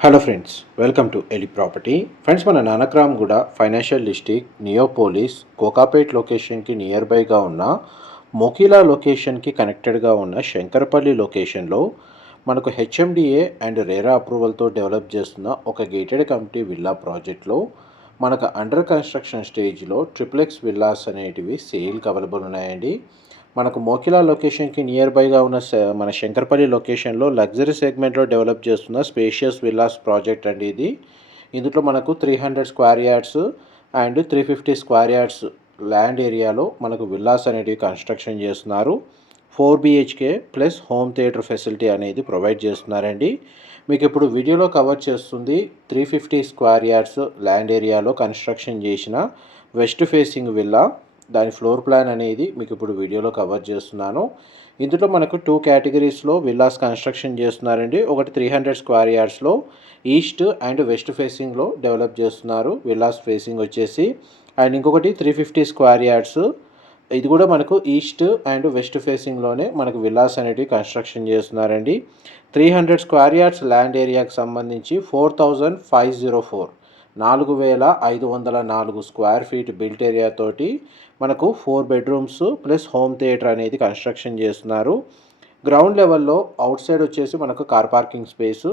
Hello friends welcome to ఎలి property friends మన Nanakramguda financial district Neopolis Kokapet లొకేషన్కి near బైగా ఉన్న మోకిలా లొకేషన్కి కనెక్టెడ్గా ఉన్న శంకరపల్లి లొకేషన్లో మనకు హెచ్ఎండిఏ అండ్ రేరా అప్రూవల్తో డెవలప్ చేస్తున్న ఒక గేటెడ్ కమిటీ విల్లా ప్రాజెక్ట్లో మనకు అండర్ కన్స్ట్రక్షన్ స్టేజ్లో ట్రిప్లెక్స్ విల్లాస్ అనేటివి సేల్కి అవైలబుల్ ఉన్నాయండి. మనకు మోకిలా లొకేషన్కి నియర్ బైగా ఉన్న మన శంకర్పల్లి లొకేషన్లో లగ్జరీ సెగ్మెంట్లో డెవలప్ చేస్తున్న స్పేషియస్ విల్లాస్ ప్రాజెక్ట్ అండి ఇది. ఇందులో మనకు three hundred square yards and three fifty square yards land ఏరియాలో మనకు విల్లాస్ అనేటివి కన్స్ట్రక్షన్ చేస్తున్నారు. Four BHK plus home theatre facility అనేది ప్రొవైడ్ చేస్తున్నారండి. మీకు ఇప్పుడు వీడియోలో కవర్ చేస్తుంది three fifty square yards land ఏరియాలో కన్స్ట్రక్షన్ చేసిన వెస్ట్ ఫేసింగ్ విల్లా. దాని ఫ్లోర్ ప్లాన్ అనేది మీకు ఇప్పుడు వీడియోలో కవర్ చేస్తున్నాను. ఇందులో మనకు టూ కేటగిరీస్లో విల్లాస్ కన్స్ట్రక్షన్ చేస్తున్నారండి. ఒకటి త్రీ హండ్రెడ్ స్క్వేర్ యార్డ్స్లో ఈస్ట్ అండ్ వెస్ట్ ఫేసింగ్లో డెవలప్ చేస్తున్నారు. విల్లాస్ ఫేసింగ్ వచ్చేసి. అండ్ ఇంకొకటి త్రీ ఫిఫ్టీ స్క్వేర్ యార్డ్స్ ఇది కూడా మనకు ఈస్ట్ అండ్ వెస్ట్ ఫేసింగ్లోనే మనకు విల్లాస్ అనేటివి కన్స్ట్రక్షన్ చేస్తున్నారండి. Three hundred square yards land ఏరియాకి సంబంధించి four thousand five zero four నాలుగు వేల ఐదు వందల నాలుగు స్క్వేర్ ఫీట్ బిల్ట్ ఏరియా తోటి మనకు four bedrooms plus home theatre అనేది కన్స్ట్రక్షన్ చేస్తున్నారు. గ్రౌండ్ లెవెల్లో అవుట్ సైడ్ వచ్చేసి మనకు car parking space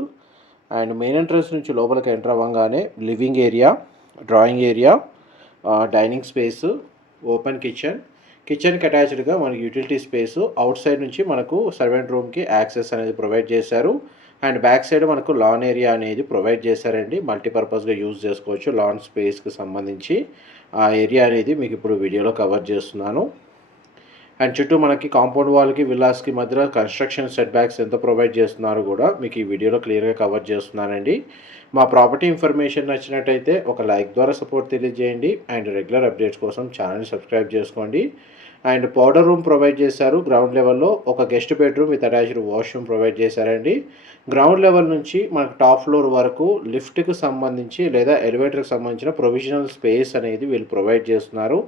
and main entrance నుంచి లోపలికి ఎంటర్ అవ్వగానే living area drawing area dining space open kitchen. కిచెన్కి అటాచ్డ్గా మనకి యూటిలిటీ స్పేస్. అవుట్ సైడ్ నుంచి మనకు సర్వెంట్ రూమ్కి యాక్సెస్ అనేది ప్రొవైడ్ చేశారు. అండ్ బ్యాక్ సైడ్ మనకు లాన్ ఏరియా అనేది ప్రొవైడ్ చేశారండి. మల్టీపర్పస్గా యూజ్ చేసుకోవచ్చు. లాన్ స్పేస్కి సంబంధించి ఆ ఏరియా అనేది మీకు ఇప్పుడు వీడియోలో కవర్ చేస్తున్నాను. అండ్ చుట్టూ మనకి కాంపౌండ్ వాల్కి విల్లాస్కి మధ్య కన్స్ట్రక్షన్ సెట్ బ్యాక్స్ ఎంత ప్రొవైడ్ చేస్తున్నారో కూడా మీకు ఈ వీడియోలో క్లియర్గా కవర్ చేస్తున్నానండి. మా ప్రాపర్టీ ఇన్ఫర్మేషన్ నచ్చినట్టయితే ఒక లైక్ ద్వారా సపోర్ట్ తెలియజేయండి. అండ్ రెగ్యులర్ అప్డేట్స్ కోసం ఛానల్ సబ్స్క్రైబ్ చేసుకోండి. అండ్ పౌడర్ రూమ్ ప్రొవైడ్ చేశారు. గ్రౌండ్ లెవెల్లో ఒక guest bedroom with attached washroom provide చేశారండి. గ్రౌండ్ లెవెల్ నుంచి మనకు టాప్ ఫ్లోర్ వరకు లిఫ్ట్కి సంబంధించి లేదా ఎలివేటర్కి సంబంధించిన ప్రొవిజనల్ స్పేస్ అనేది వీళ్ళు ప్రొవైడ్ చేస్తున్నారు.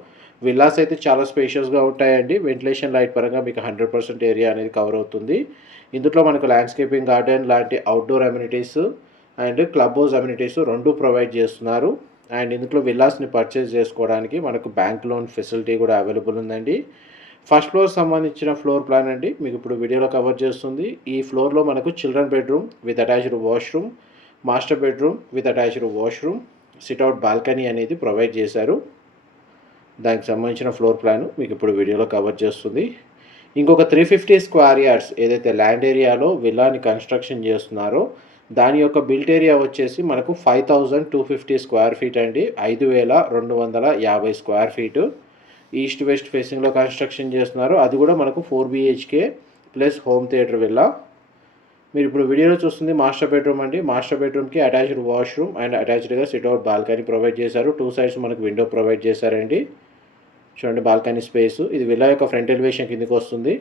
విల్లాస్ అయితే చాలా స్పేషియస్గా ఉంటాయండి. వెంటిలేషన్ లైట్ పరంగా మీకు హండ్రెడ్ పర్సెంట్ ఏరియా అనేది కవర్ అవుతుంది. ఇందులో మనకు ల్యాండ్స్కేపింగ్ గార్డెన్ లాంటి outdoor amenities and club house amenities రెండు ప్రొవైడ్ చేస్తున్నారు. అండ్ ఇందులో విల్లాస్ని పర్చేజ్ చేసుకోవడానికి మనకు బ్యాంక్ లోన్ ఫెసిలిటీ కూడా అవైలబుల్ ఉందండి. ఫస్ట్ ఫ్లోర్ సంబంధించిన ఫ్లోర్ ప్లాన్ అండి. మీకు ఇప్పుడు వీడియోలో కవర్ చేస్తుంది. ఈ ఫ్లోర్లో మనకు children bedroom with attached washroom master bedroom with attached washroom sit out balcony అనేది ప్రొవైడ్ చేశారు. దానికి సంబంధించిన ఫ్లోర్ ప్లాన్ మీకు ఇప్పుడు వీడియోలో కవర్ చేస్తుంది. ఇంకొక త్రీ ఫిఫ్టీ స్క్వేర్ యార్డ్స్ ఏదైతే ల్యాండ్ ఏరియాలో విల్లాని కన్స్ట్రక్షన్ చేస్తున్నారో దాని యొక్క బిల్ట్ ఏరియా వచ్చేసి మనకు five thousand two fifty square feet అండి. ఐదు వేల రెండు వందల యాభై స్క్వేర్ ఫీటు ఈస్ట్ వెస్ట్ ఫేసింగ్లో కన్స్ట్రక్షన్ చేస్తున్నారు. అది కూడా మనకు four BHK plus home theatre villa మీరు ఇప్పుడు వీడియోలో చూస్తుంది మాస్టర్ బెడ్రూమ్ అండి. మాస్టర్ బెడ్రూమ్కి అటాచ్డ్ వాష్రూమ్ అండ్ అటాచ్డ్గా సిట్అవుట్ బాల్కనీ ప్రొవైడ్ చేశారు. టూ సైడ్స్ మనకు విండో ప్రొవైడ్ చేశారండి. చూడండి బాల్కనీ స్పేస్ ఇది విల్లా యొక్క ఫ్రంట్ ఎలివేషన్ కిందకి వస్తుంది.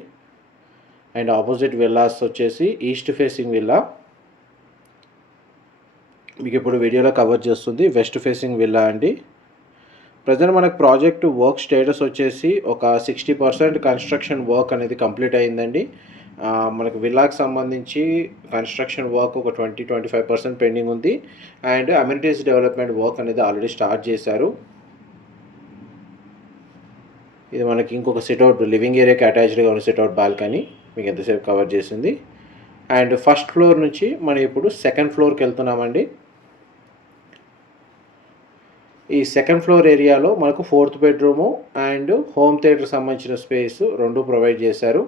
అండ్ ఆపోజిట్ విల్లాస్ వచ్చేసి ఈస్ట్ ఫేసింగ్ విల్లా మీకు ఇప్పుడు వీడియోలో కవర్ చేస్తుంది వెస్ట్ ఫేసింగ్ విల్లా అండి. ప్రజెంట్ మనకు ప్రాజెక్ట్ వర్క్ స్టేటస్ వచ్చేసి ఒక సిక్స్టీ పర్సెంట్ కన్స్ట్రక్షన్ వర్క్ అనేది కంప్లీట్ అయిందండి. మనకు విల్లాకి సంబంధించి కన్స్ట్రక్షన్ వర్క్ ఒక twenty twenty five percent pending ఉంది. అండ్ అమ్యూనిటీస్ డెవలప్మెంట్ వర్క్ అనేది ఆల్రెడీ స్టార్ట్ చేశారు. ఇది మనకి ఇంకొక సిట్అవుట్ లివింగ్ ఏరియాకి అటాచ్డ్గా ఉన్న సిట్అవుట్ బాల్కనీ మీకు ఎంతసేపు కవర్ చేసింది. అండ్ ఫస్ట్ ఫ్లోర్ నుంచి మనం ఇప్పుడు సెకండ్ ఫ్లోర్కి వెళ్తున్నామండి. ఈ సెకండ్ ఫ్లోర్ ఏరియాలో మనకు fourth bedroom and home theatre సంబంధించిన స్పేస్ రెండు ప్రొవైడ్ చేశారు.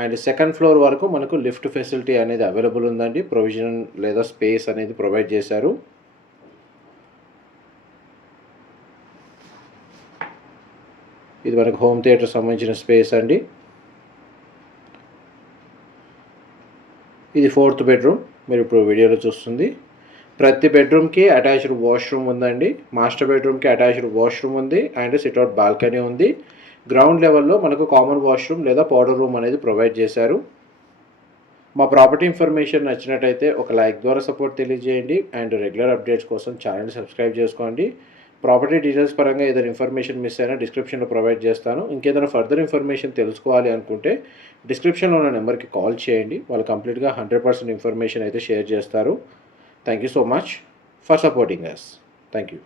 అండ్ సెకండ్ ఫ్లోర్ వరకు మనకు లిఫ్ట్ ఫెసిలిటీ అనేది అవైలబుల్ ఉందండి. ప్రొవిజన్ లేదా స్పేస్ అనేది ప్రొవైడ్ చేశారు. ఇది మనకు హోమ్ థియేటర్ సంబంధించిన స్పేస్ అండి. ఇది ఫోర్త్ బెడ్రూమ్. మీరు ఇప్పుడు వీడియోలో చూస్తుంది. ప్రతి బెడ్రూమ్కి అటాచ్డ్ వాష్రూమ్ ఉందండి. మాస్టర్ బెడ్రూమ్కి అటాచ్డ్ వాష్రూమ్ ఉంది అండ్ సిట్అవుట్ బాల్కనీ ఉంది. గ్రౌండ్ లెవెల్లో మనకు కామన్ వాష్రూమ్ లేదా పౌడర్ రూమ్ అనేది ప్రొవైడ్ చేశారు. మా ప్రాపర్టీ ఇన్ఫర్మేషన్ నచ్చినట్టయితే ఒక లైక్ ద్వారా సపోర్ట్ తెలియజేయండి అండ్ రెగ్యులర్ అప్డేట్స్ కోసం ఛానల్ సబ్స్క్రైబ్ చేసుకోండి. ప్రాపర్టీ డీటెయిల్స్ పరంగా ఏదైనా ఇన్ఫర్మేషన్ మిస్ అయినా డిస్క్రిప్షన్లో ప్రొవైడ్ చేస్తాను. ఇంకేదైనా ఫర్దర్ ఇన్ఫర్మేషన్ తెలుసుకోవాలి అనుకుంటే డిస్క్రిప్షన్లో ఉన్న నెంబర్కి కాల్ చేయండి. వాళ్ళు కంప్లీట్గా హండ్రెడ్ పర్సెంట్ ఇన్ఫర్మేషన్ అయితే షేర్ చేస్తారు. Thank you so much for supporting us. Thank you.